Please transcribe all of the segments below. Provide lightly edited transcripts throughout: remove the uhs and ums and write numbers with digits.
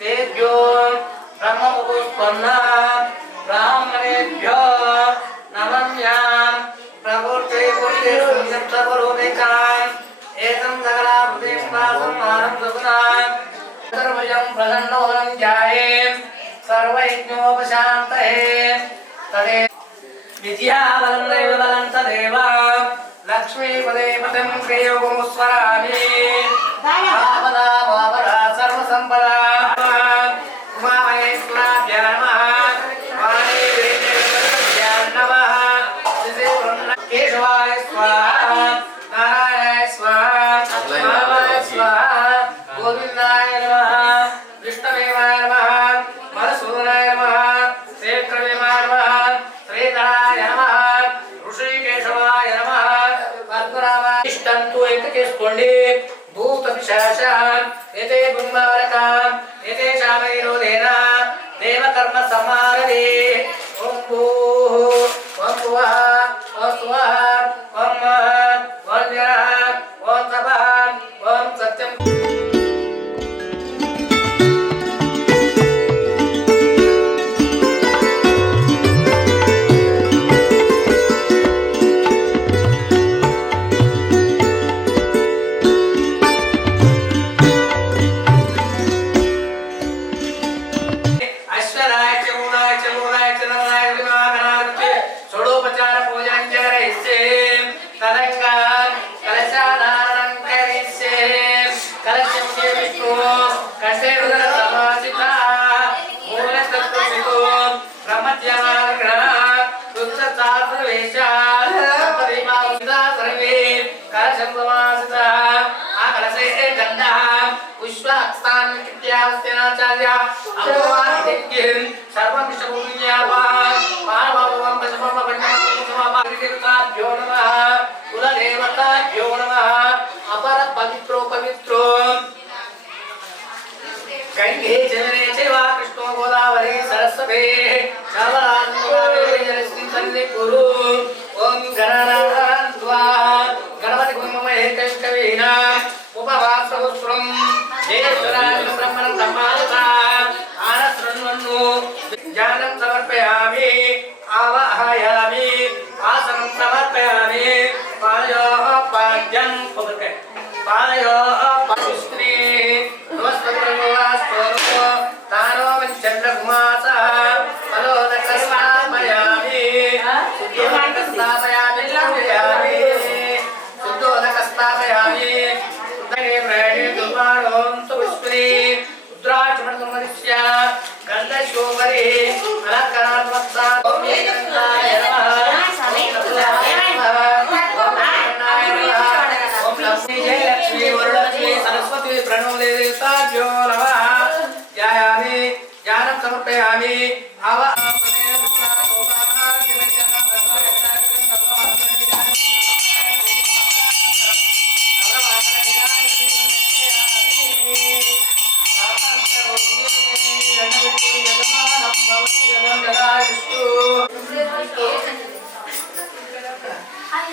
तेभ्यो ब्रह्मपुष्पन्ना ब्राह्मणेभ्यो नमम्यां प्रभुर्ते पुरुषे सुन्दररूपिकाम् एतं सकलाभूतेष्पासमानं सुगुणाम् सर्वजं प्रसन्नोदनं ध्याये सर्वयज्ञोपशान्तये तदे विद्याबलं दैवबलं तदेव लक्ष्मीपदे पदं प्रियोगमुस्वरामि आपदा वापदा सर्वसम्पदा उमामहेश्वराभ्यां नमः वाणीवेद्याभ्यां नमः केशवाय स्वाहा नारायणाय स्वाहा माधवाय स्वाहा गोविन्दाय नमः विष्णुदेवाय नमः मधुसूदनाय नमः श्रीकृष्णाय नमः श्रीधराय नमः ऋषिकेशवाय नमः पद्मनाभाय इष्टंतु एककेस्कोंडि भूतपिशाच एते बुन्मारका एते शामैरोधेन देवकर्म समारवे ओम भूः ओम भुवः ओम स्वः ओम महः ओम जरः ओम तपः ओम सत्यम् गंगे जमने चैवा कृष्णो गोदावरी सरस्वती सन्निकुरु ओम गणनान्त्वा गणपति गुणमये कैकवीना उपवासवस्त्रं देवराज ब्रह्मणं धम्मालता आनश्रण्वन्नु ज्ञानं समर्पयामि आवाहयामि आसनं समर्पयामि पादयोः पाद्यं पकड़के पादयोः पुष्णे नमस्ते तानो चंद्रकुमासा अलोदकस्तापयामि सुद्धोदकस्तापयामि लम्बयामि सुद्धोदकस्तापयामि उदरे प्रेणे दुर्वाणों सुपुष्पे उद्राचमणमनिष्य गन्धशोभरे अलङ्कारात्मकता ओम एकन्ताय नमः ओम लक्ष्मी जय लक्ष्मी वरलक्ष्मी सरस्वती प्रणो देवताभ्यो नमः ध्यायामि ज्ञानं समर्पयामि आवाहयामि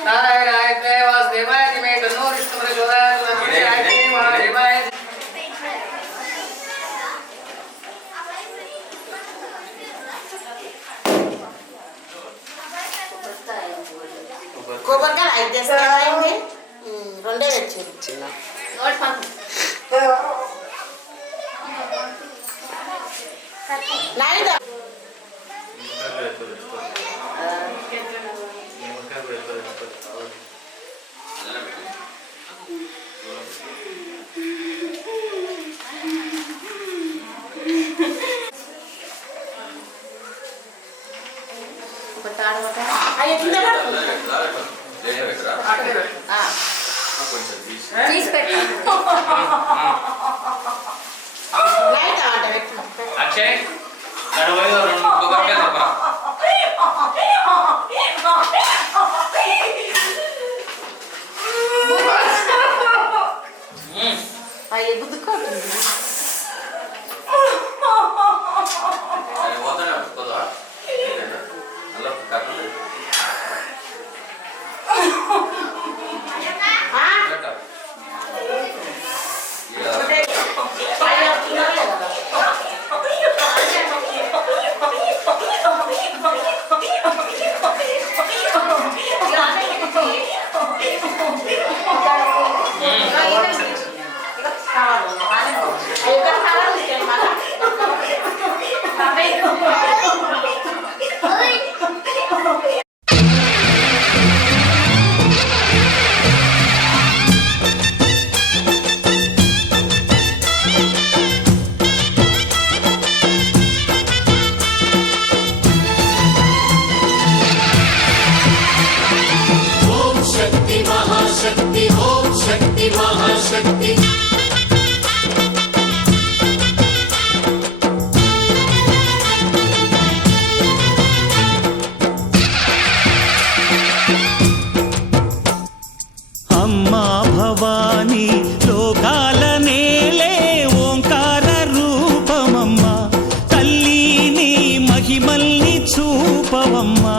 नारायणाय वासुदेवाय धीमहि तन्नो विष्णुः प्रचोदयात् కొబ్బరికాయలు ఐదు తెస్తాయండి రెండే తెచ్చి చిన్న నోట్ పంపు నాయుడు అయ్యో కింద తీసి పెట్టు లైట్ అంట పెట్టు అక్షయ్ నడువైలో రెండు కొబ్బరికాయ తప్ప అయ్యో గుద్దుకోతుంది అమ్మా భవానీ లోకాల నేలే ఓంకార రూపమమ్మా తల్లి నీ మహిమల్ని చూపవమ్మా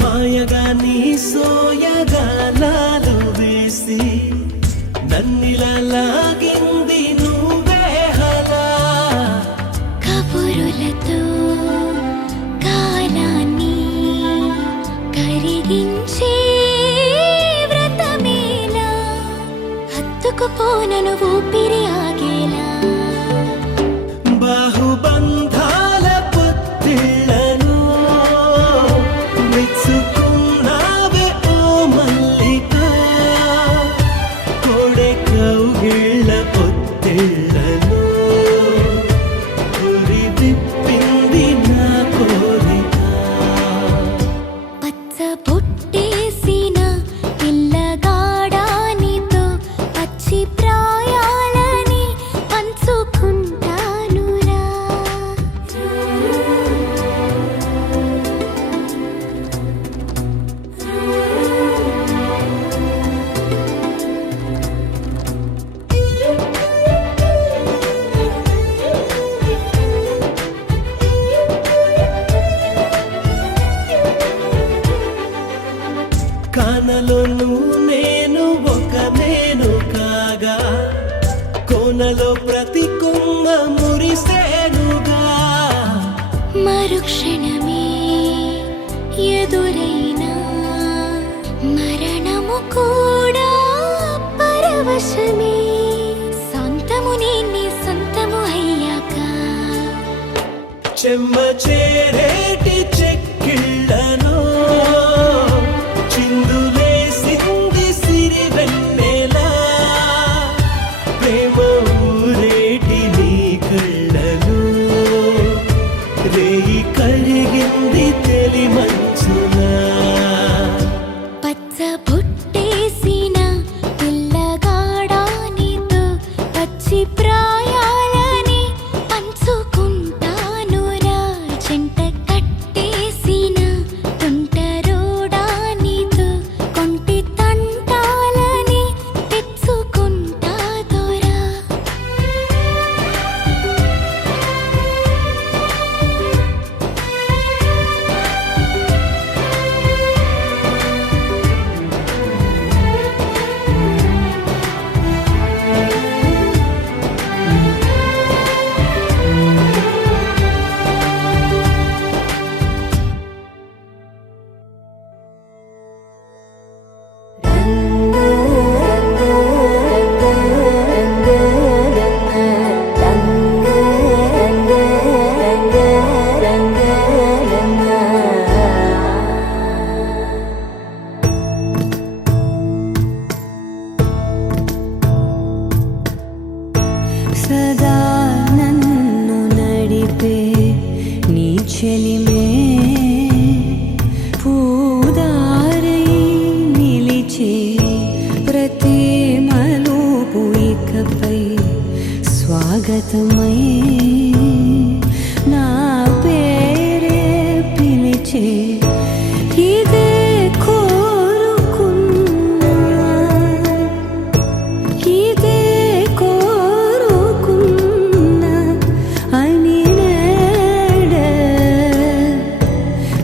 మాయగా నీ సోయగాలాలు వేసి నన్నిలా లాగింది నువ్వే హలా కబురులతో కాలాన్ని కరిగించే వ్రతమేలా హత్తుకుపోనను ఊపిరి ఆగేలా బాహుబంధాల పొత్తిళ్లను మెచ్చుకున్నావే ఓ మల్లిక కోడె కౌగిళ్ళ పొత్తిళ్లను ఉరి విప్పింది నా కోరిక పచ్చ బొట్టేసిన పిల్లగాడానితో పచ్చి ప్రాయాలని పంచుకుంటానురా కానలోను నేను ఒక నేను కాగా కోనలో ప్రతి కొమ్మ మురిసేనుగా మరుక్షణమే ఎదురైనా మరణము కూడా పరవశమే సొంతము నీ సొంతము అయ్యాక చెమ్మ చేరేటి చెక్కిళ్ళను చిందులేసింది సిరి వెన్నెలా ప్రేమ ఊరేటి నీ కళ్ళను రేయి కరిగింది తెలి మంచులా పచ్చ బొట్టేసిన పిల్లగాడానితో పచ్చి ప్రాయాలని పంచుకుంటానురా జంట కట్టేసిన తుంటరోడానితో కొంటి తంటాలని తెచ్చుకుంటా దొరా చెలిమే పూదారై నిలిచే ప్రతి మలుపు ఇకపై స్వాగతమై నా పేరే పిలిచే ఇదే కోరుకున్నా ఇదే కోరుకున్నా అని నేడే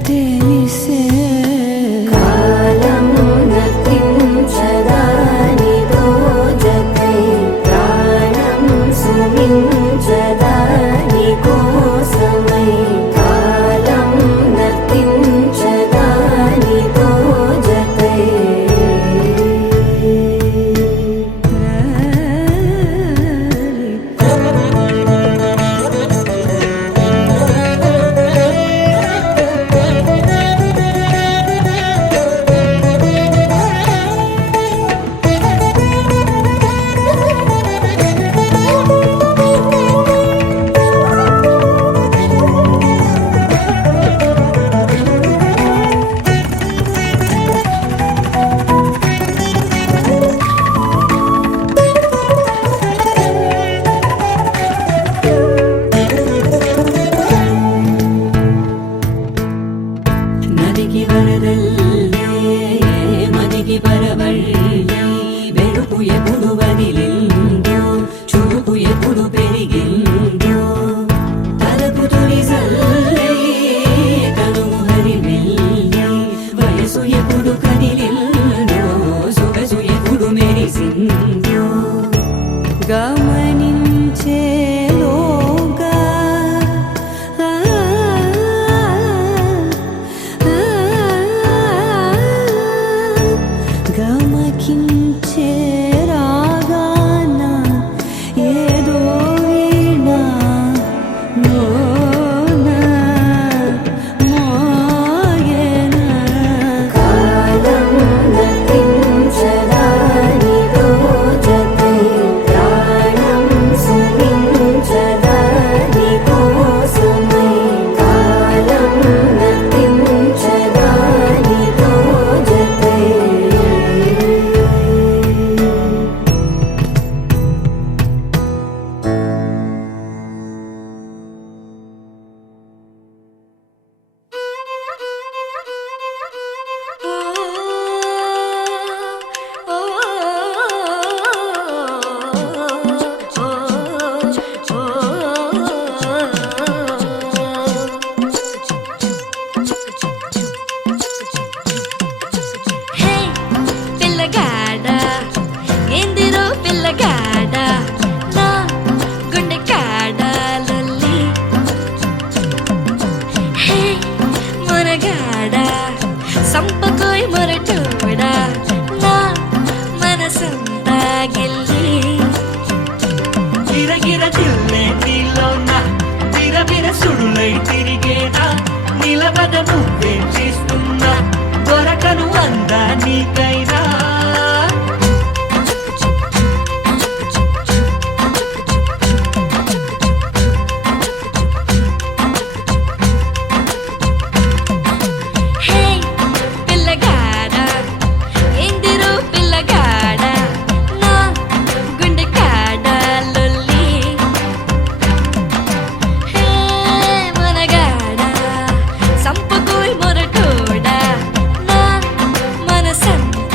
తెలిసే కాలం నతించదాని దోజకై ప్రాణం సుమించదాని కోసమై కాలం నతించదాని దోజకై నదికి వరదల్లే మదికి పరవళ్ళే వెలుపు ఎప్పుడు వదిలిందో చురుకు ఎప్పుడు పెరిగిందో తలపు తొలిసల్లే కనుము హరిమెల్లే వయసు ఎప్పుడు కదిలిందో సొగసు ఎప్పుడు మెరిసిందో గమనించేలోగా గమకించే రాగాన ఏదో వీణా మోనా మోయేనా కాలం నతించదాని దోజకై ప్రాణం సుమించదాని కోసమై కాలం నతించదాని దోజకై హే పిల్లగాడ ఎందిరో పిల్లగాడ నా గుండె కాడ లొల్లి హే మొరగాడ సంపకోయ్ మొరటోడా నా మనసంతా గిల్లి గిరగిర జిల్లే నీలోన బిరబిర సుడులై తిరిగేనా నిలబద నువ్వే చేస్తున్నా దొరకను అందా నీకైనా హే పిల్లగాడ ఎందిరో పిల్లగాడ నా గుండె కాడ లొల్లి హే మనగాడ సంపకోయ్ మొరటోడా నా మనసంతా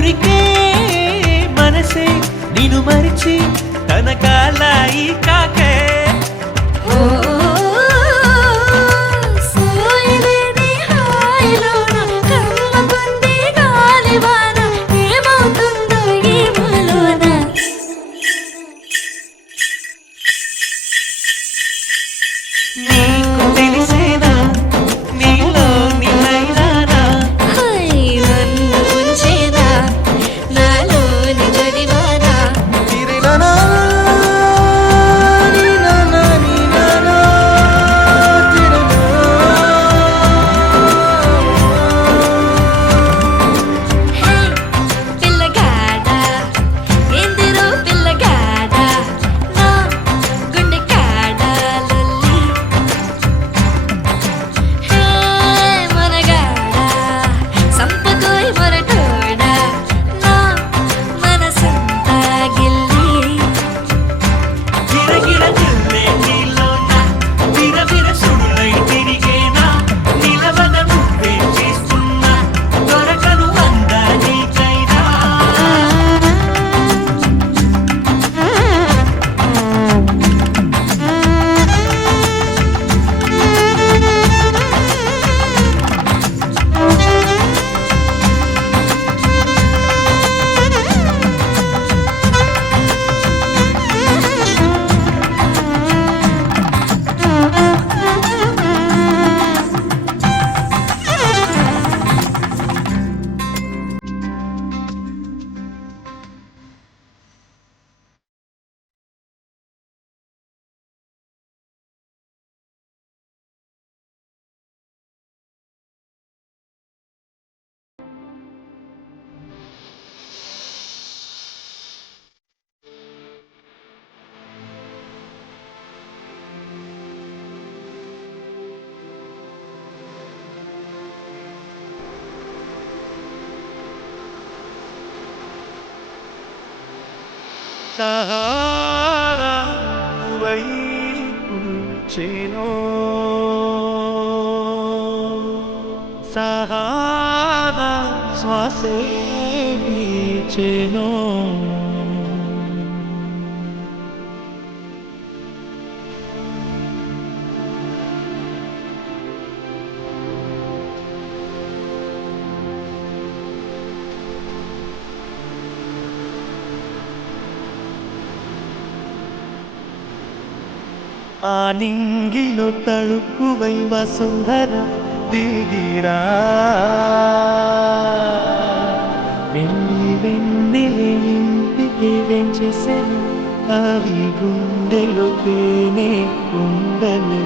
ఉరికే మనసే నిన్ను మరిచి తన కాలాయి కాకే సోయలేని హాయిలోన కమ్మకుంది గాలివాన ఏమవుతుందో ఏమోలోన నీకు తెలిసేనా నీలో నిలైనానా హై నన్ను ఉంచేనా నాలోని జడివానా తిరినానా నీనానా నీనానా తిరినా హే పిల్లగాడా ఎందిరో పిల్లగాడా నా గుండె కాడా లొల్లి హే మనగాడా సంపకోయ్ మొరటోడా నా మనసంతా గిల్లి గిరగిర జిల్లే నీలోన విరవిర సుడులై తిరిగేనా నిలవద నువ్వే చేస్తున్నా దొరకను అందా నీకైనా సహారా వైపు చేనో సహారా శ్వాసే చేనో ఆనింగిలో తడుపువై వసుంధర దిగిరా వెన్ని వెన్నెలే ఇంటికి వెంచేసే అవి గుండెలో తేనె కుండలే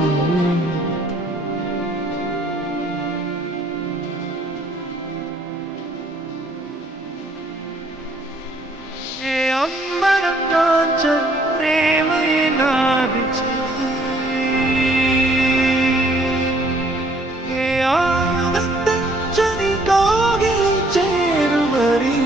ఏ అమ్మరం కాంచ ప్రేమే నాది ఏ ఆనందించని కాగిలి చేరువరి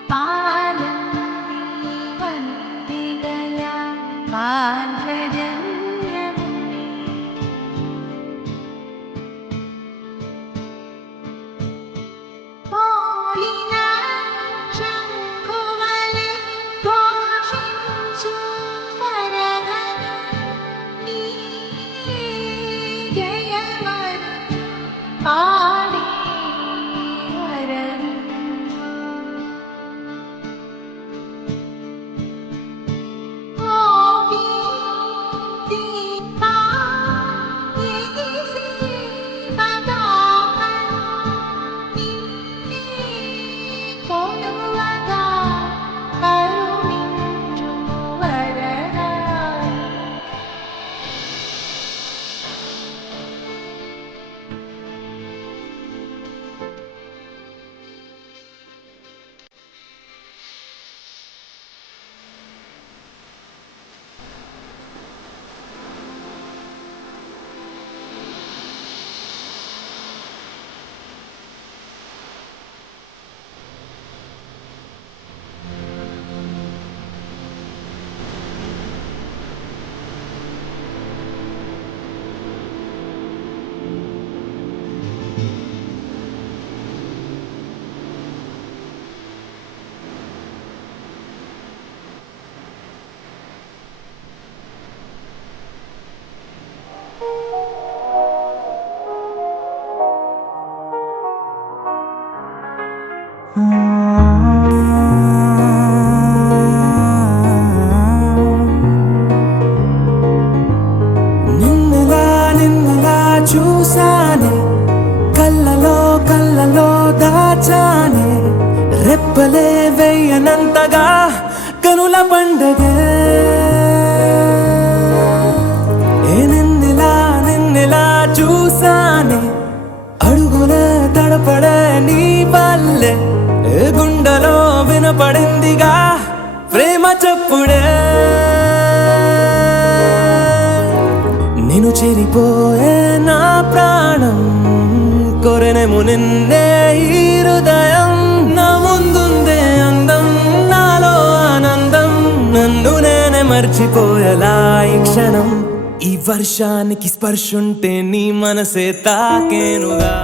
పాల కనుల పండగే నిన్నెలా చూసానే అడుగుల తడపడే నీ వల్లే గుండెలో వినపడిందిగా ప్రేమ చప్పుడే నేను చెరిపోయే నా ప్రాణం కొరెనేమో నిన్నే ఈ హృదయం నా ముందుందే అందం నాలో ఆనందం నన్ను నేనే మర్చిపోయేలా ఈ క్షణం ఈ వర్షానికి స్పర్శుంటే నీ మనసే తాకేనుగా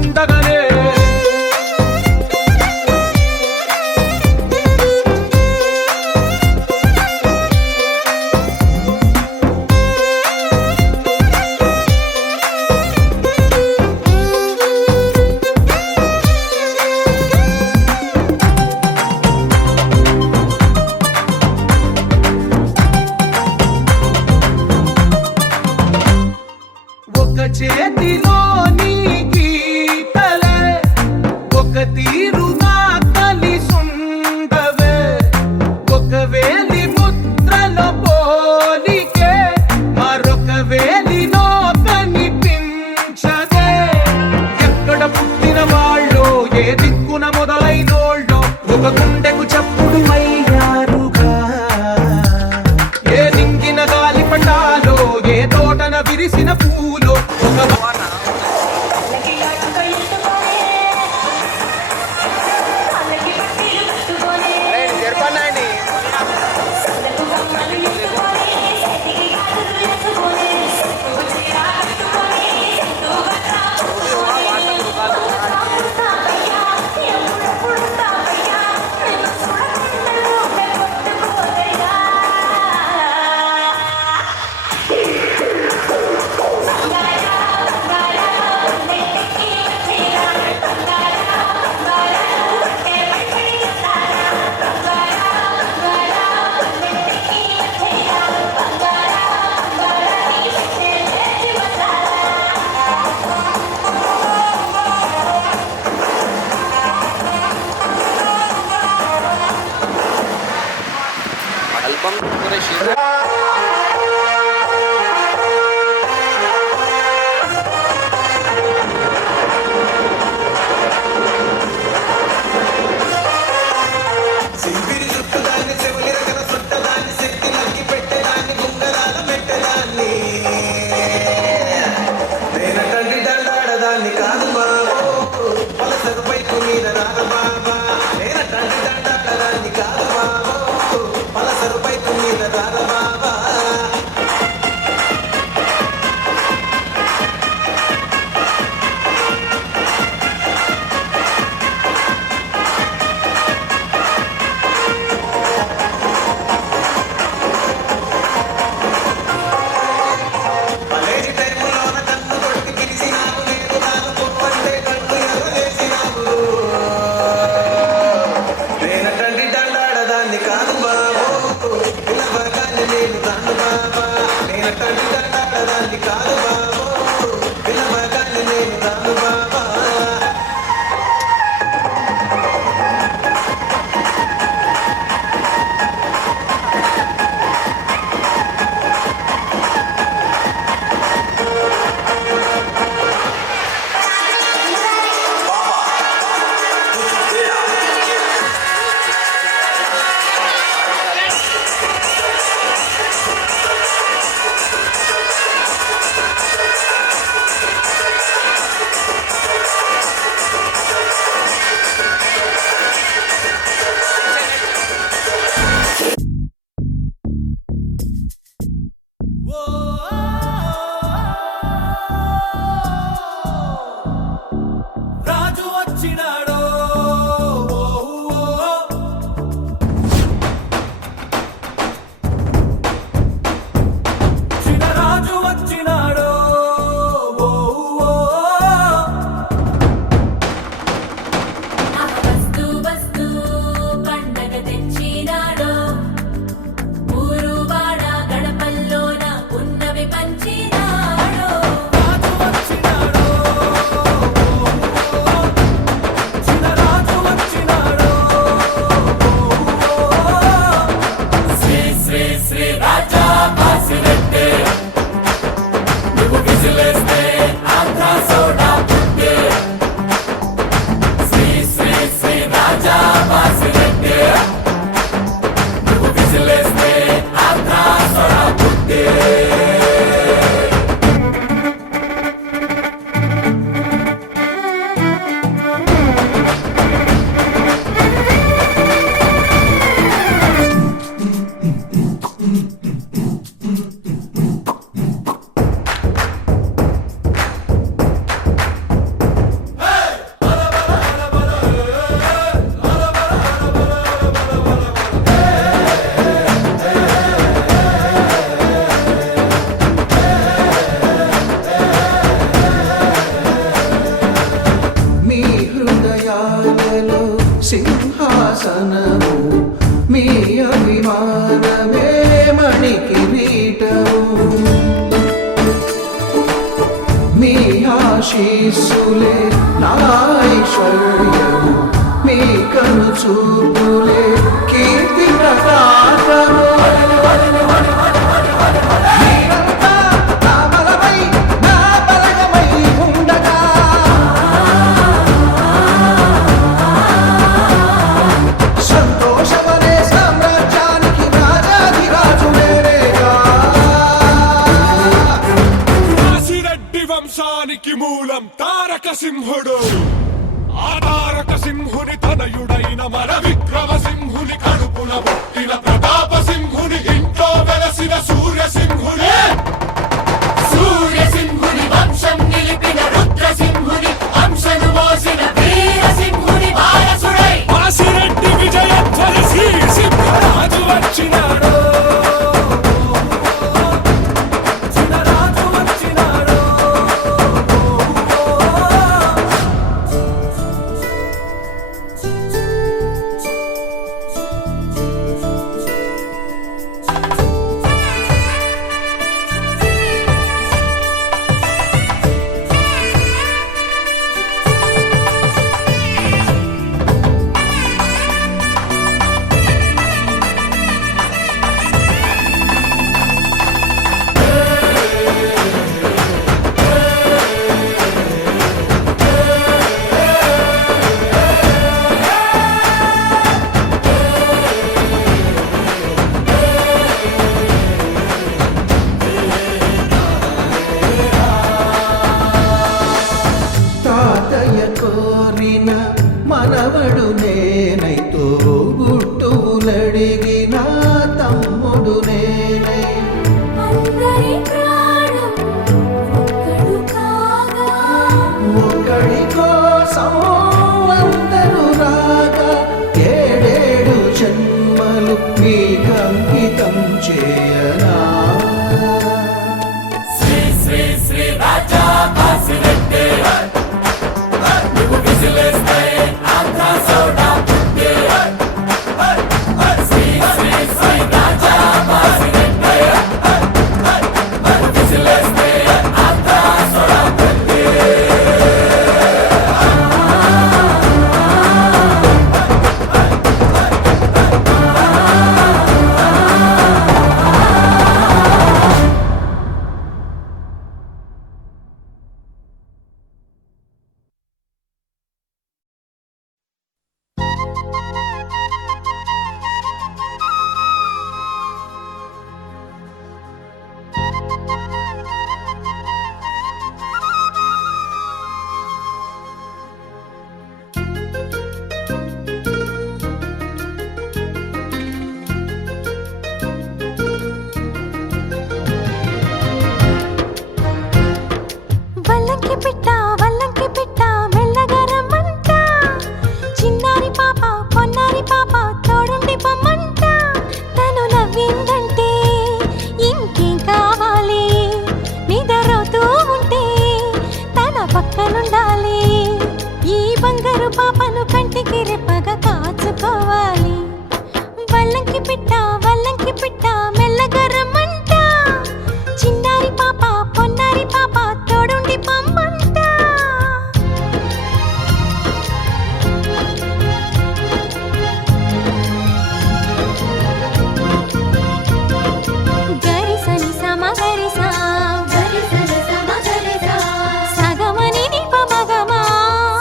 పండగనే చేతిలో నీ గీతలే ఒక తీరుగా కలిసుండవే ఒక వేలి ముద్రల పోలికే మరొక వేలిలో కనిపించదే ఎక్కడ పుట్టిన వాళ్ళు ఏ దిక్కున మొదలైనోళ్ళు ఒక గుండెకు చప్పుడు అయ్యారుగా ఏ దింగిన గాలి పటాలో ఏ తోటన విరిసిన పూలో గుండెలో సింహాసనము మీ అభిమానమే మణి కిరీటము మీ ఆశీస్సులే నా ఐశ్వర్యము మీ కను చూపులే కీర్తి ప్రతాపము మీరంతా నా బలమై నా బలగమై ఉండగా సంతోషమనే సామ్రాజ్యానికి రాజాధిరాజు నేనేగా కాశీరెడ్డి వంశానికి మూలం తారక సింహుడు ఆ తారక సింహుని తనయుడైన మన విక్రమ సింహుని కడుపున పుట్టిన ప్రతాప సింహుని ఇంట్లో వెలసిన సూర్య సింహుడే సూర్య సింహుని వంశం నిలిపిన రుద్ర సింహుని అంశను మోసిన వీర సింహుని వారసుడై కాశీరెడ్డి విజయధ్వజ శ్రీ సింహరాజు వచ్చినాడు సింహరాజు వచ్చినాడు తాతయ్య కోరిన మనవడు నేనైతో గుట్టులడిగిన తమ్ముడు నేనై అందరి ప్రాణం ఒక్కడు కాగా ఒకడి కోసం అందరూ రాగా ఏడేడు జన్మలు మీకు అంకితం చేయనా శ్రీ శ్రీ శ్రీ రాజా కాశీరెడ్డి నువ్వు విజిలేస్తే ఆంధ్ర సోడా పుట్టే శ్రీ శ్రీ శ్రీ రాజా కాశీరెడ్డి నువ్వు విజిలేస్తే ఆంధ్ర సోడా పుట్టే వల్లంకి పిట్ట మెల్లగా రమ్మంట చిన్నారి పాప పొన్నారి పాప తోడుండి పొమ్మంట తను నవ్విందంటే ఇంకేం కావాలి నిద్రపోతూ ఉంటే తన పక్కనుండాలి ఈ బంగారు పాపను కంటికి రెప్పగా కాచుకోవాలి వల్లంకి పిట్ట మెల్లగా రమ్మంట చిన్నారి పాప పొన్నారి పాప తోడుండి పొమ్మంట గరిసని సమగరిసా గరిసని సమగరిసా సగమని నిప మగమా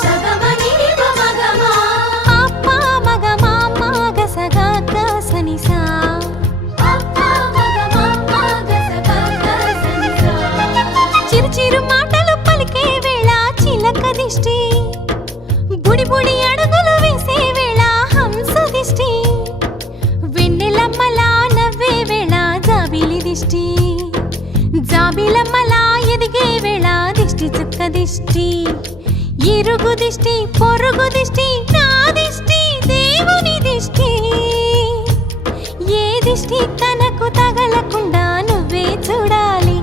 సగమని నిప మగమా అప్ప మగమా మగ సగ గసనిసా అప్ప మగమా మగ సగ గసనిసా చిరు చిరు మాటలు పలికే వేళ చిలక దిష్టి బుడి బుడి అడుగులు వేసే వేళ హంస దిష్టి వెన్నెలమ్మలా నవ్వే వేళ జాబిలి దిష్టి జాబిలమ్మలా ఎదిగే వేళ దిష్టి చుక్క దిష్టి ఇరుగు దిష్టి పొరుగు దిష్టి నా దిష్టి దేవుని దిష్టి ఏ దిష్టి తనకు తగలకుండా నువ్వే చూడాలి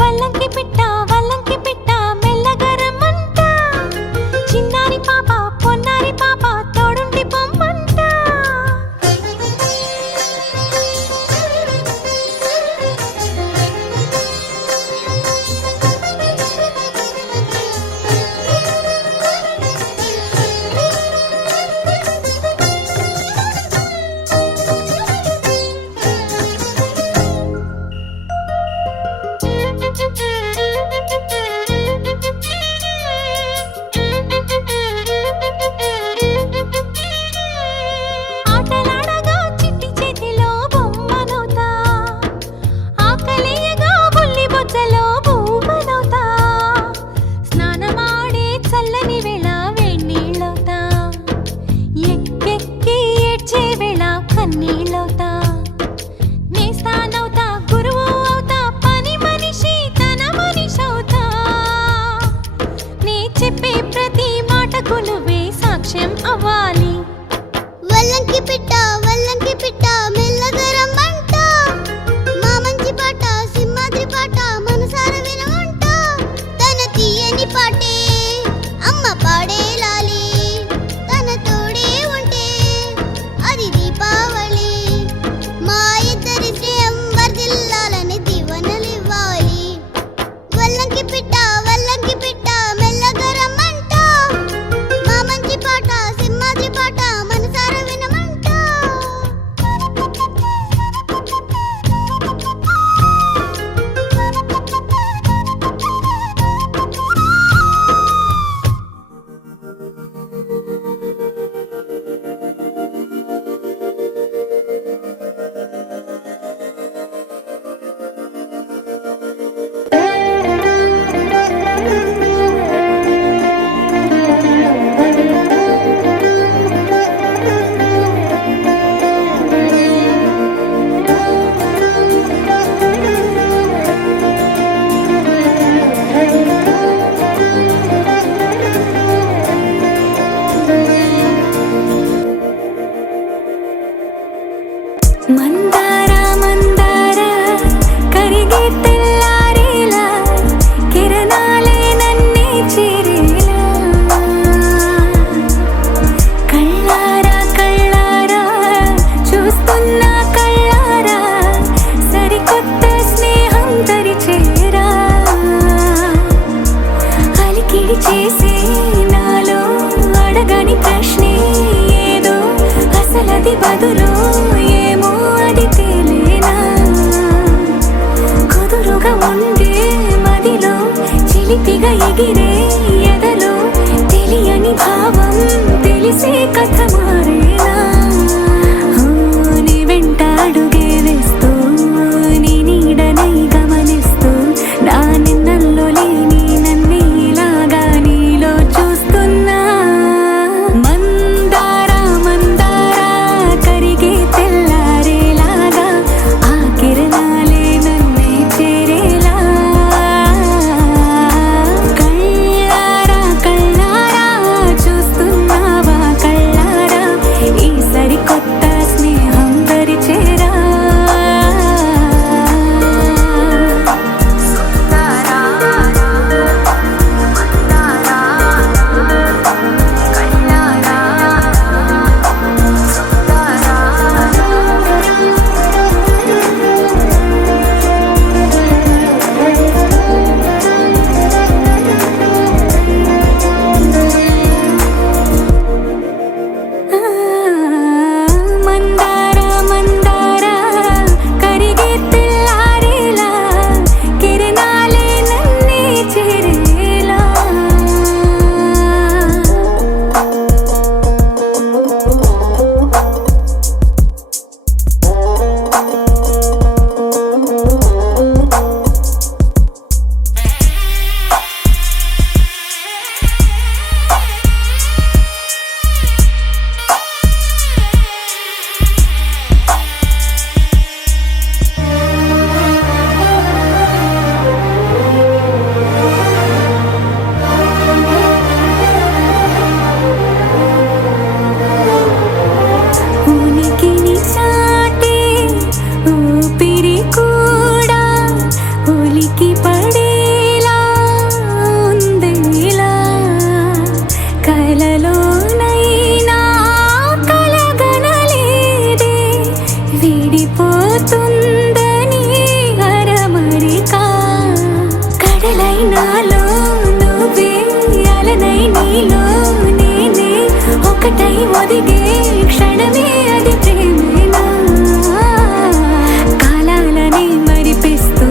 వల్లంకి పిట్ట మెల్లగా రమ్మంట చిన్నారి పాప పొన్నారి పాప ఏది బదులో ఏమో అది తేలేనా కుదురుగా ఉండే మదిలో చిలిపిగా ఎగిరే ఎదలో తెలియని భావం తెలిసే కథ మారేనా నీ వెంట అడుగే వేస్తూ నీ నీడనై గమనిస్తూ నా నిన్నల్లో లేని నన్నే ఇలాగా నీలో చూస్తున్నా మందారా మందారా కరిగే తెల్లారేలాగా ఆ కిరణాలే నన్నే చేరేలా కళ్ళారా కళ్ళారా చూస్తున్నావా కళ్ళారా ఈ సరికొత్త స్నేహం పరిచేరా మందారా మందారా కరిగే తెల్లారేలా కిరణాలే నన్నే చేరేలా ఉనికిని చాటే ఊపిరి కూడా ఉలికి పడేలా ఉందేలా కలలోనైనా కలగనలేదే విడిపోతుందని అరమరికా కడలై నాలో నువ్వే అలనై నీలో నేనే ఒకటై ఒదిగే క్షణమే అది ప్రేమేనా కాలాలని మరిపిస్తూ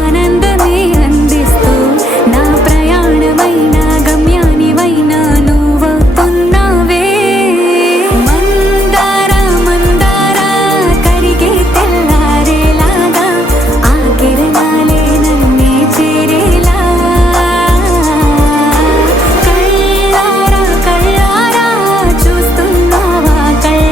ఆనందమే అందిస్తూ నా ప్రయాణమైన గమ్యానివైనా నువ్వవుతున్నావే మందారా మందారా కరిగే తెల్లారేలాగా ఆ కిరణాలే నన్నే చేరేలా కళ్ళారా కళ్ళారా చూస్తున్నావా కళ్ళారా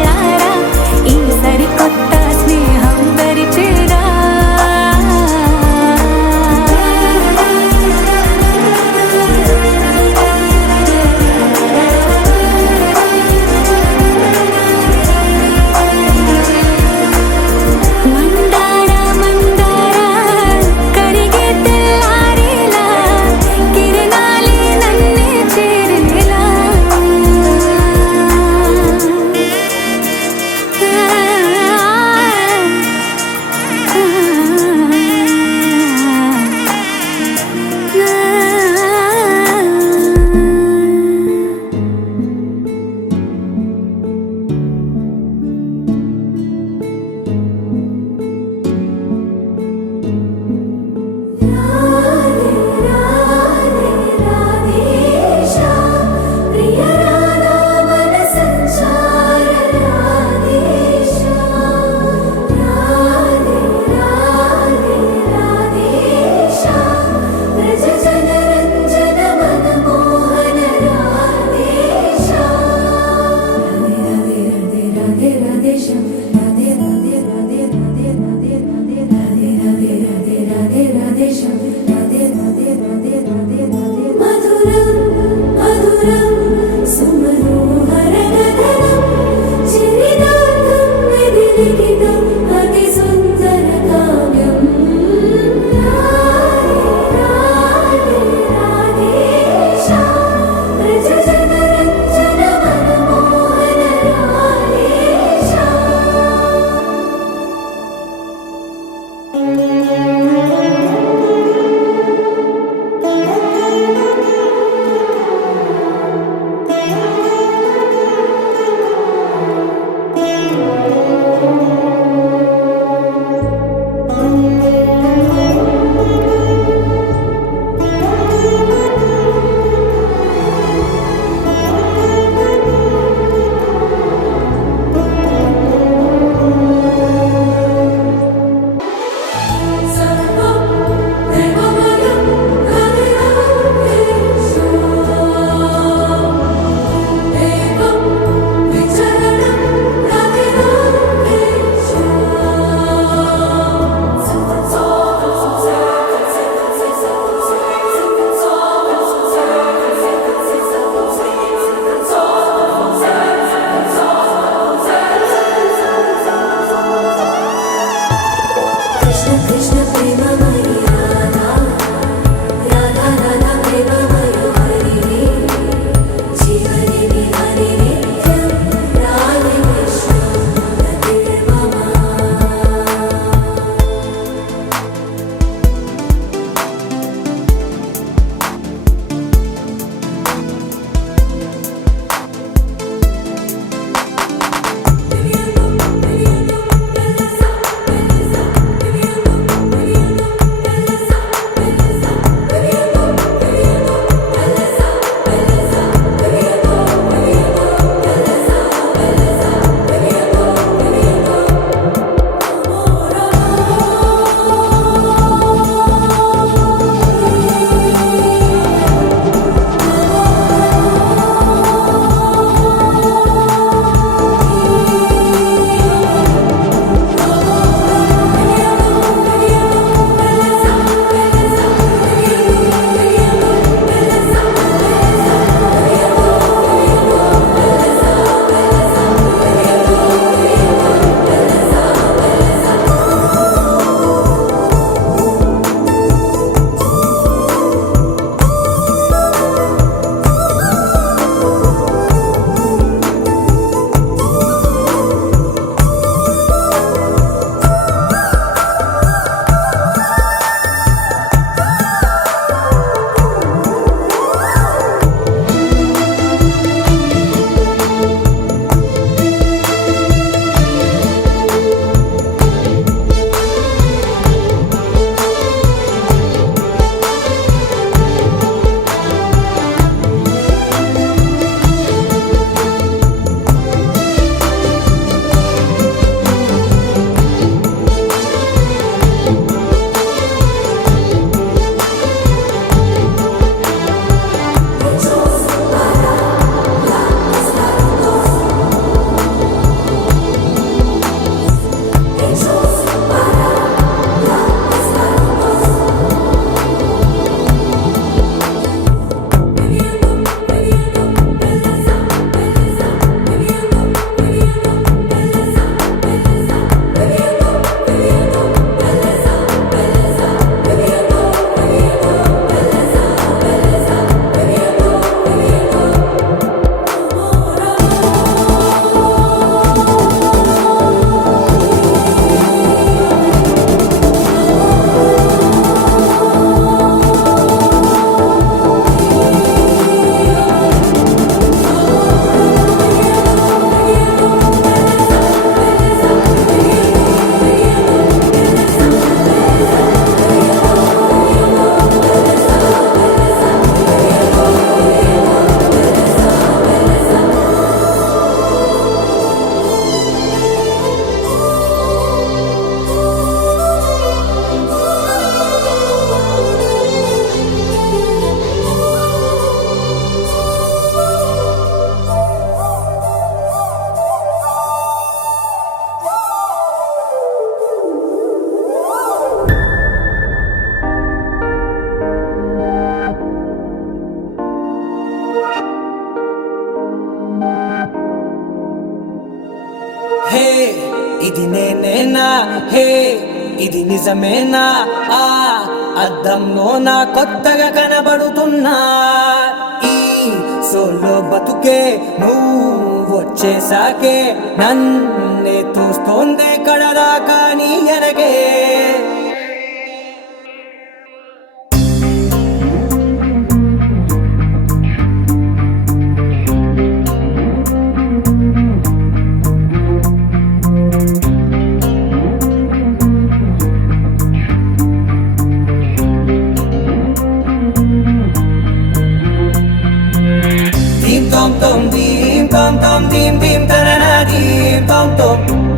ఇది నేనేనా హే ఇది నిజమేనా ఆ అద్దంలో నా కొత్తగా కనబడుతున్నా ఈ సోలో బతుకే నువ్వు వచ్చేసాకే నన్నే తోస్తోందే కడదాకా నీ ఎనగే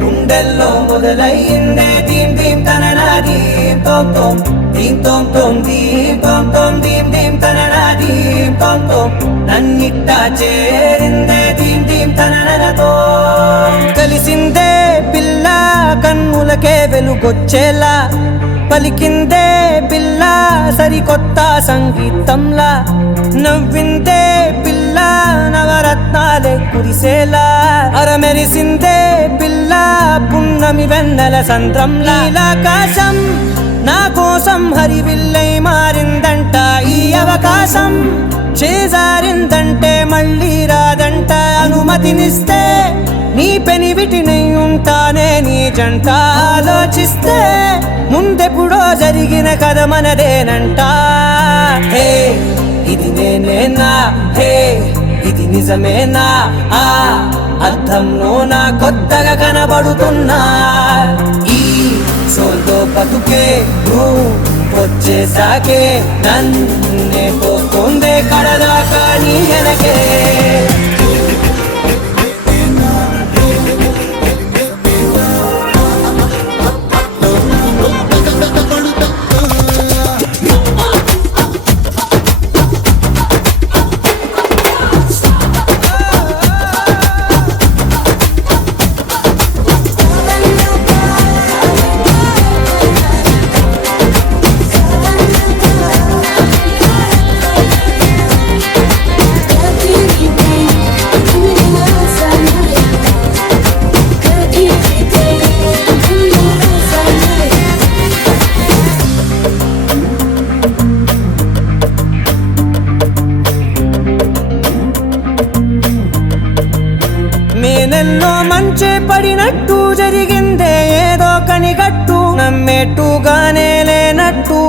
గుండెల్లో మొదలయ్యిందే దీం దీం తననా దీం తోం తోం దీం తోం తోం దీపం తోం దీం దీం తననా దీం తోం తోం నన్నిట్టా చేరిందే దీం దీం తననతో కలిసిందే పిల్ల కన్నులకే వెలుగొచ్చేలా పలికిందే పిల్ల సరికొత్త సంగీతంలా నవ్విందే పిల్ల నవరత్నాలే కురిసేలా అరమెరిసిందే పిల్ల పున్నమి వెన్నెల సంద్రంలా ఆకాశం నా కోసం హరివిల్లై మారిందంట ఈ అవకాశం చేజారిందంటే మళ్ళీ రాదంట అనుమతినిస్తే నీ పెనివిటినై ఉంటానే నీ జంట ఆలోచిస్తే ముందెప్పుడో జరిగిన కథ మనదేనంట హే ఇది నేనేనా హే ఇది నిజమేనా ఆ అద్దంలో నా కొత్తగా కనబడుతున్నా ఈ సోలో బతుకే నువ్వు వచ్చేసాకే నన్నే పోతుందే కడదాకా నీ వెనకే నేనెన్నో మంచే పడినట్టు జరిగిందే ఏదో కనిగట్టు నమ్మేట్టుగానే లేనట్టు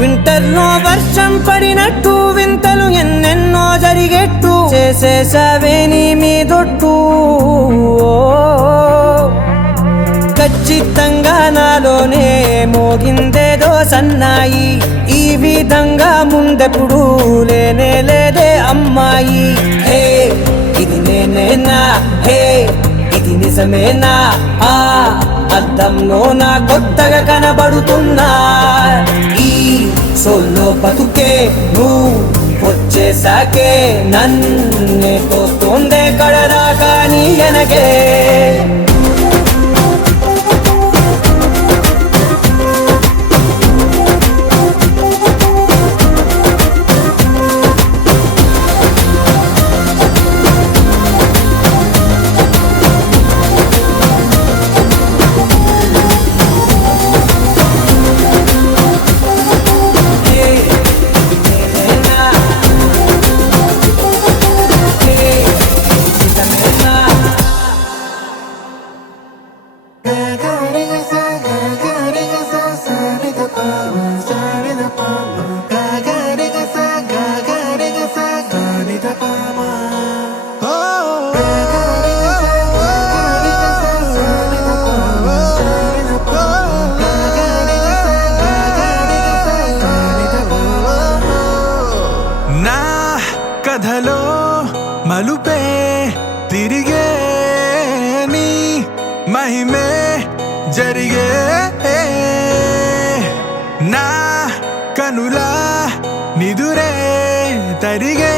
వింటర్లో వర్షం పడినట్టు వింతలు ఎన్నెన్నో జరిగేట్టు చేసేసావే నీ మీదొట్టు ఖచ్చితంగా నాలోనే మోగిందేదో సన్నాయి ఈ విధంగా ముందెప్పుడు లేనే లేదే అమ్మాయి హే ఇది నేనేనా హే ఇది నిజమేనా ఆ అద్దంలో నా కొత్తగా కనబడుతున్నా ఈ సోలో బతుకే నువ్వు వచ్చేసాకే నన్నే తోస్తోందే కడదాకా నీ వెనకే కథలో మలుపే తిరిగే నీ మహిమే జరిగే నా కనులా నిదురే తరిగే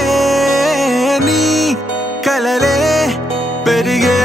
నీ కలలే పెరిగే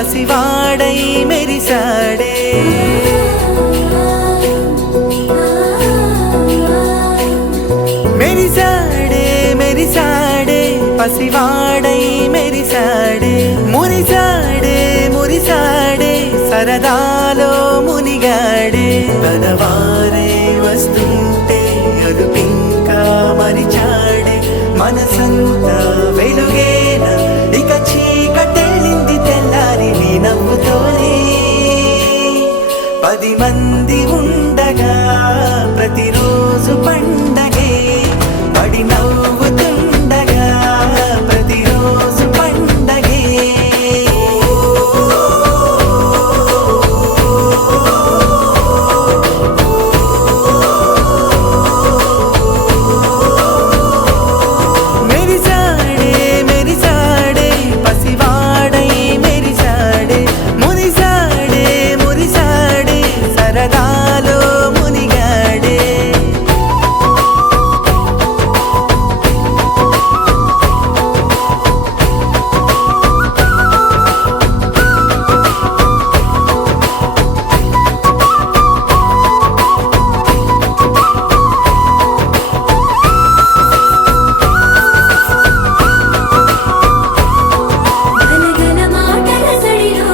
పసివాడై మెరిసాడే మెరిసాడే మెరిసాడే పసివాడై మెరిసాడే మురిసాడే మురిసాడే సరదాలో మునిగాడే తనవారే వస్తుంటే అదుపింకా మరిచాడే మనసంతా వెలుగేన ఇక చీకటెళ్ళింది తెల్లారి నీ నవ్వుతోనే 10 మంది ఉండగా ప్రతిరోజు పండగే పడి నవ్వుతుండగా ప్రతిరోజు పండగే మెరిసాడే మెరిసాడే పసివాడై మెరిసాడే మురిసాడే మురిసాడే సరదాలో మునిగాడే గలగల మాటల సడిలో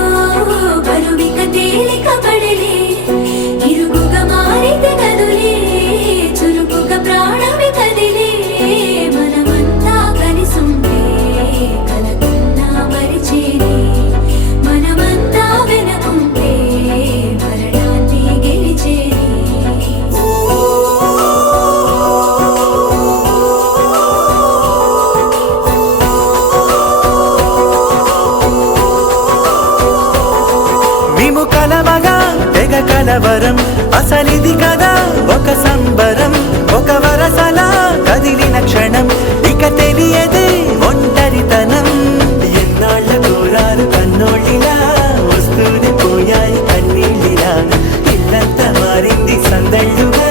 బరువిక తేలిక పడలే ఇరుగుగా మారితే కదులే చురుకుగా ప్రాణమి కదిలే మనమంతా కలిసుంటే కలకున్నా మరిచేనే మనమంతా వెనకుంటే మరణాన్ని గెలిచేనే మేము కలవగా తెగ కలవరం అసలిది కదా ఒక సంబరం ఒక వరసలా కదిలిన క్షణం ఇక తెలియదే ఒంటరితనం ఎన్నాళ్ళ కోరారు కన్నోళ్ళిలా వస్తూనే పోయాయి కన్నీళ్ళిలా ఇల్లంతా మారింది సందళ్ళుగా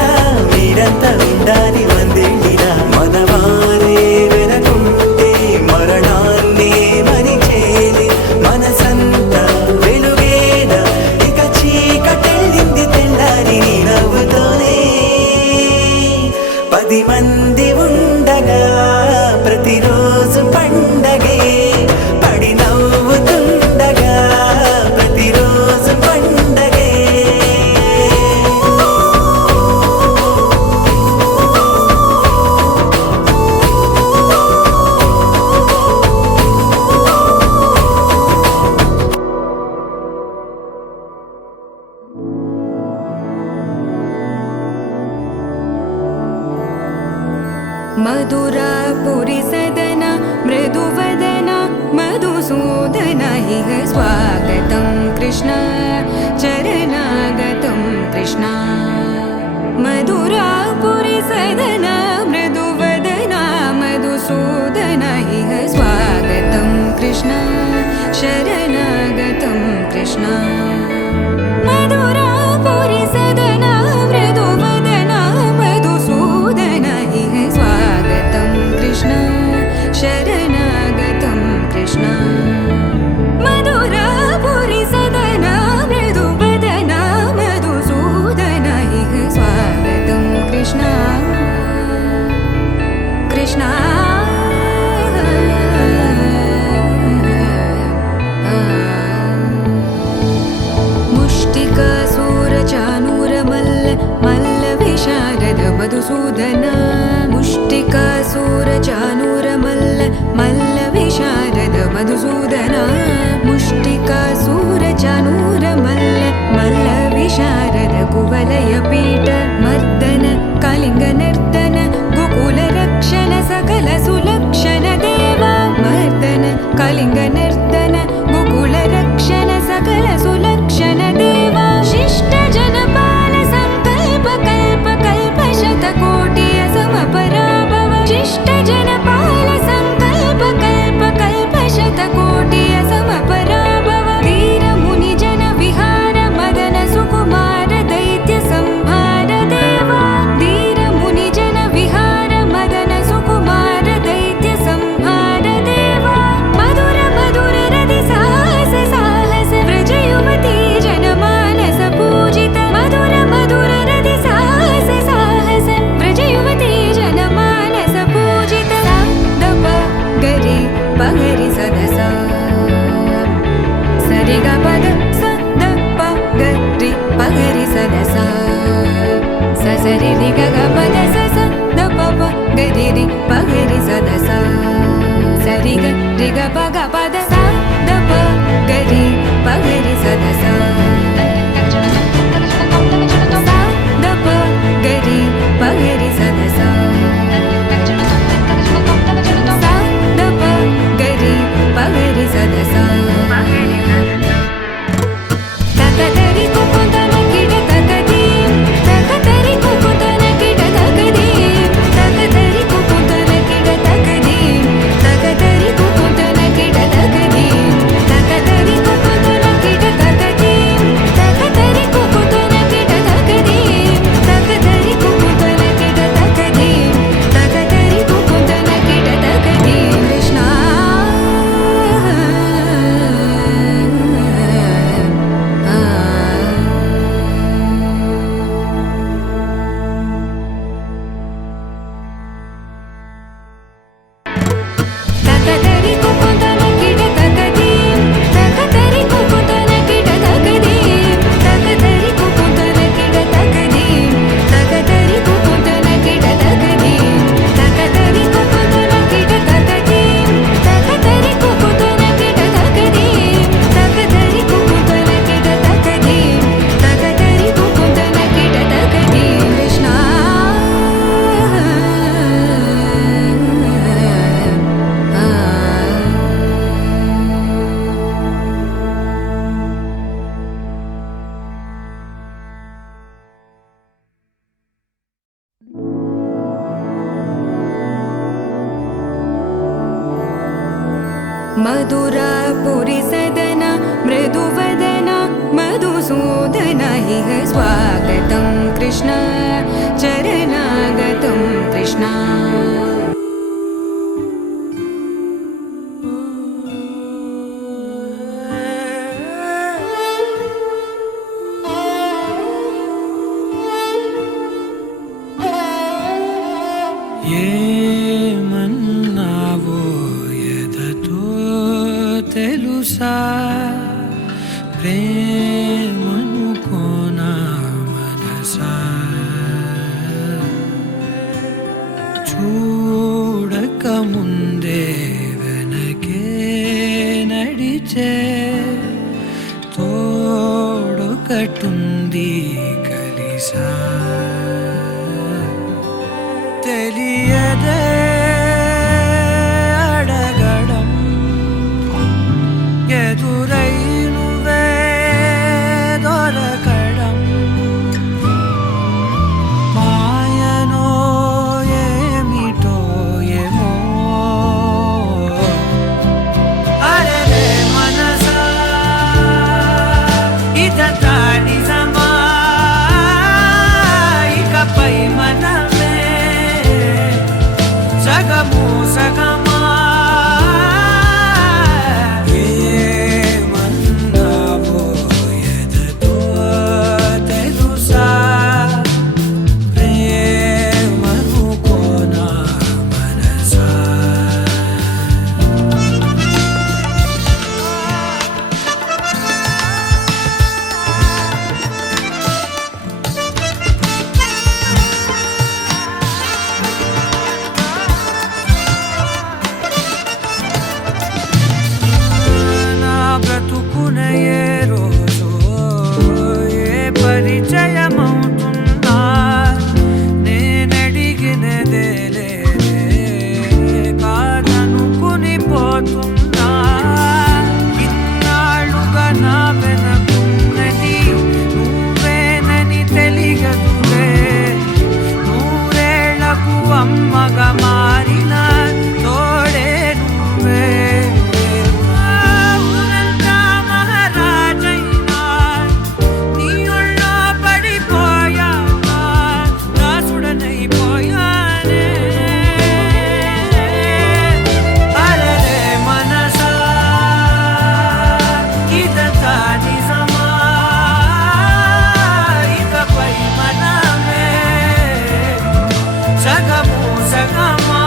మీరంతా ఉండాలి వందేళ్ళిలా మనవారే వెనకుంటే మరణాన్ని మరిచేలి మనసంతా వెలుగేన ఇక చీకటెళ్ళింది తెల్లారి నీ నవ్వుతోనే 10 మంది ఉండగా ప్రతిరోజు పండగే పడి నవ్వుతుండగా ప్రతిరోజు పండగే मधुरापुरी सदन मृदुवदन मधुसूदन इह स्वागतं कृष्ण चरणागतं कृष्ण मधुरापुरी सदन मृदुवदन मधुसूदन इह स्वागतं कृष्ण शरणागतं कृष्ण मधुरापुरी सदन मृदुवदन मधुसूदन इह स्वागतं कृष्ण शरणागतं कृष्ण मधुरापुरी सदन मृदुवदन मधुसूदन इह स्वागतं कृष्ण कृष्ण मुष्टिकासूरचानूरमल्ल मल्लविशारद मधुसूदन मुष्टिकासूरचानूरमल्ल मल्लविशारद मधुसूदन मुष्टिकासूरचानूरमल्ल मल्लविशारद कुवलयपीठ मर्दन कलिङ्गनर्दन गोकुलरक्षण सकल सुलक्षण देवा मर्दन कलिङ्गनर्दन गोकुलरक्षण सकल सुलक्षण देवा शिष्ट जनपाल संकल्प कल्प कल्प शतकोटि असमपराभव शिष्ट जनपाल संकल्प कल्प कल्प शतकोटि असमपराभव मधुरापुरिसदन मृदुवदन मधुसूदन इह स्वागतं कृष्ण चरणागतं कृष्ण ఏమన్నావో ఎదతో తెలుసా ప్రేమనుకోనా మనసా చూడక ముందే వెనకే నడిచే తోడొకటుంది కలిసా తెలియదే అడగడం ఎదురై నువ్వే దొరకడం మాయనో ఏమిటో ఏమో అరే మనసా ఇదంతా నిజమా ఇకపై మనమే సగము సగమా ఏమన్నావో ఎదతో తెలుసా ప్రేమనుకోనా మనసా నా బ్రతుకున ఏ రోజు ఏ పరిచయమవుతున్నా నేనడిగినదే లేదే కాదనుకుని పోతున్నా ఇన్నాళ్ళుగా నా వెనకున్నది నువ్వేనని తెలియదులే నూరేళ్లకు అమ్మగా మారిన తోడే నువ్వే ఊరంతా మహారాజైనా నీ ఒళ్ళో పడిపోయాక దాసుడనైపోయానే అరే మనసా ఇదంతా నిజమా ఇకపై మనమే సగము సగమా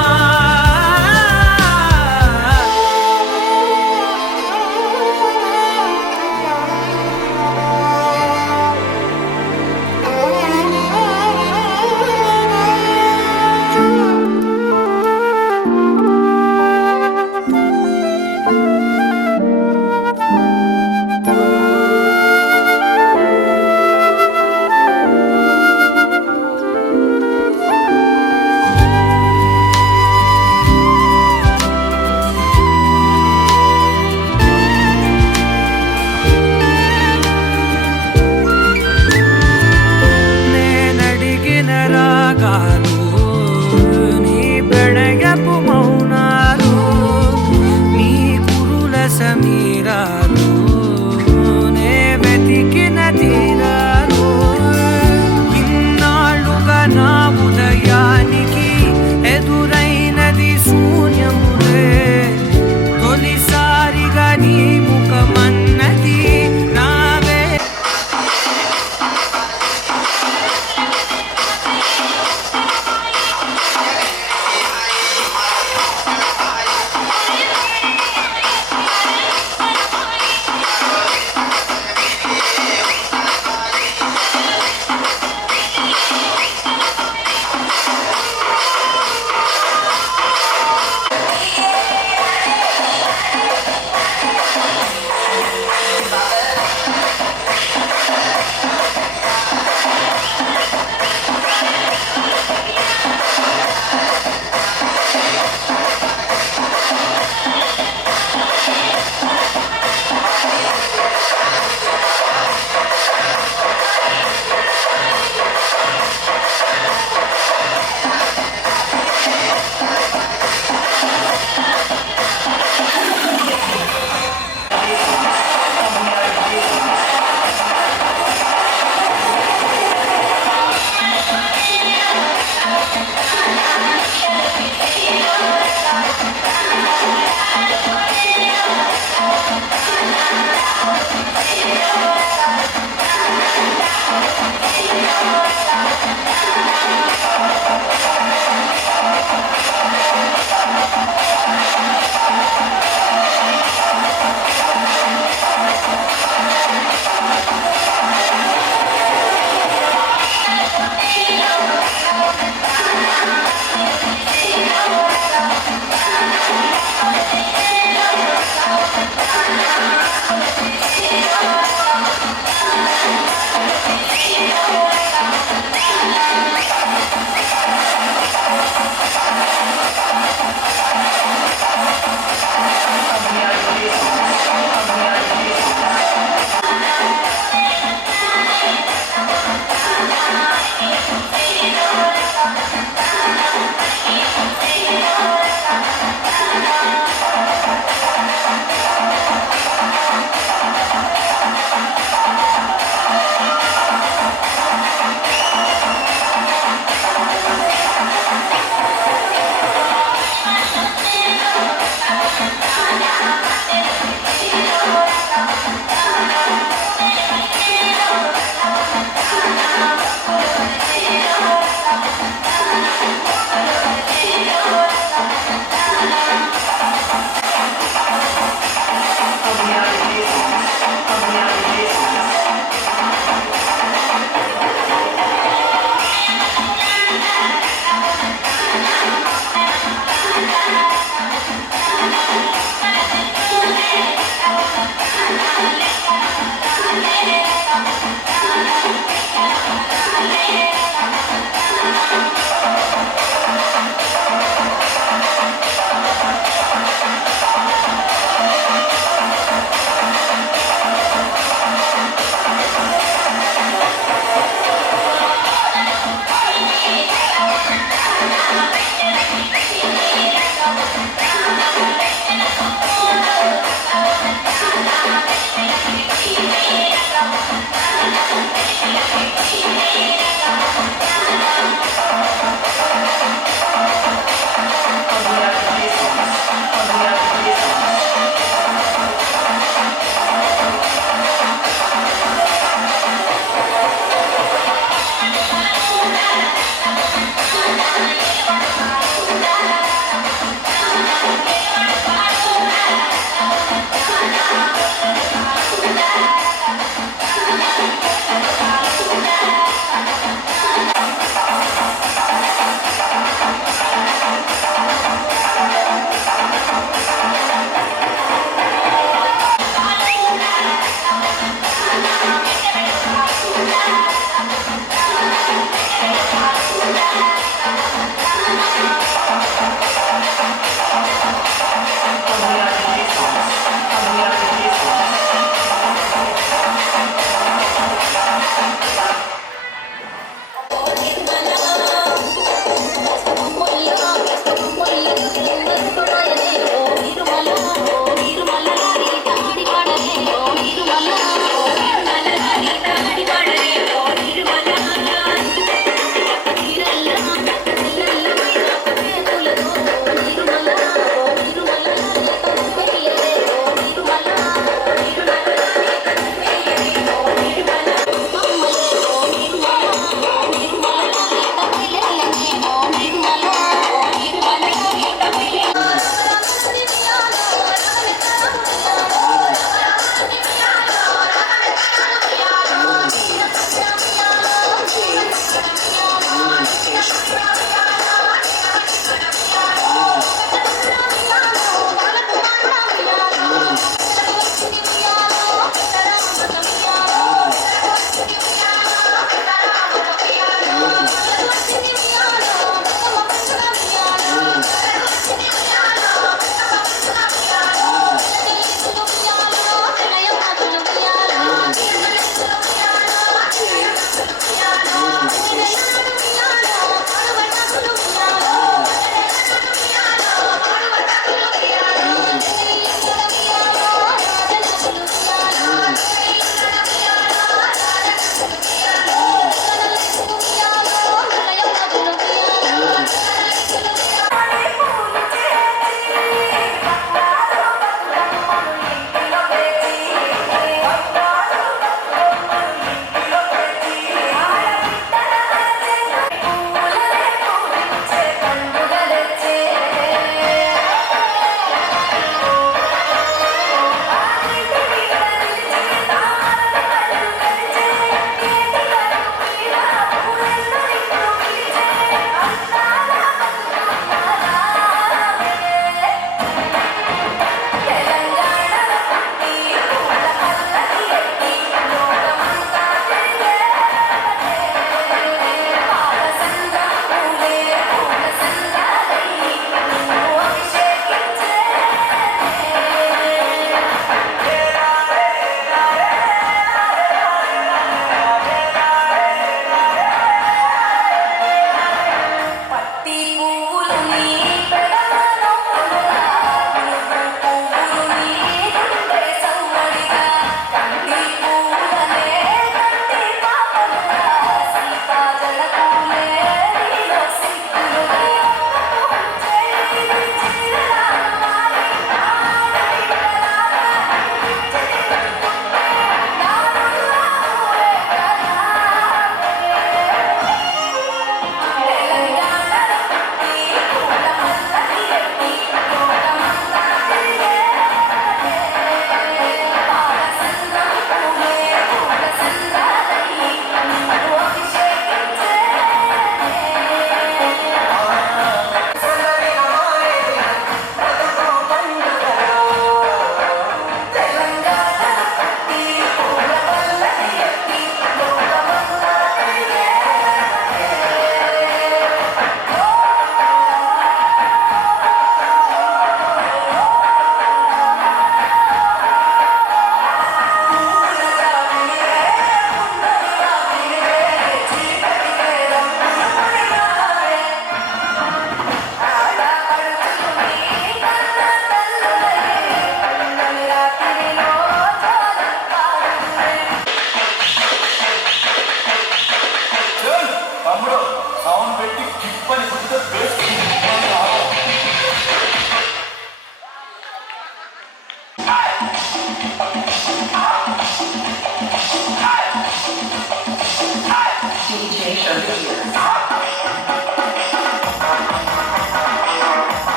నేనడిగిన రాగాలు నీ ప్రణయపు మౌనాలు నీ కురుల సమీరాలు నే వెతికి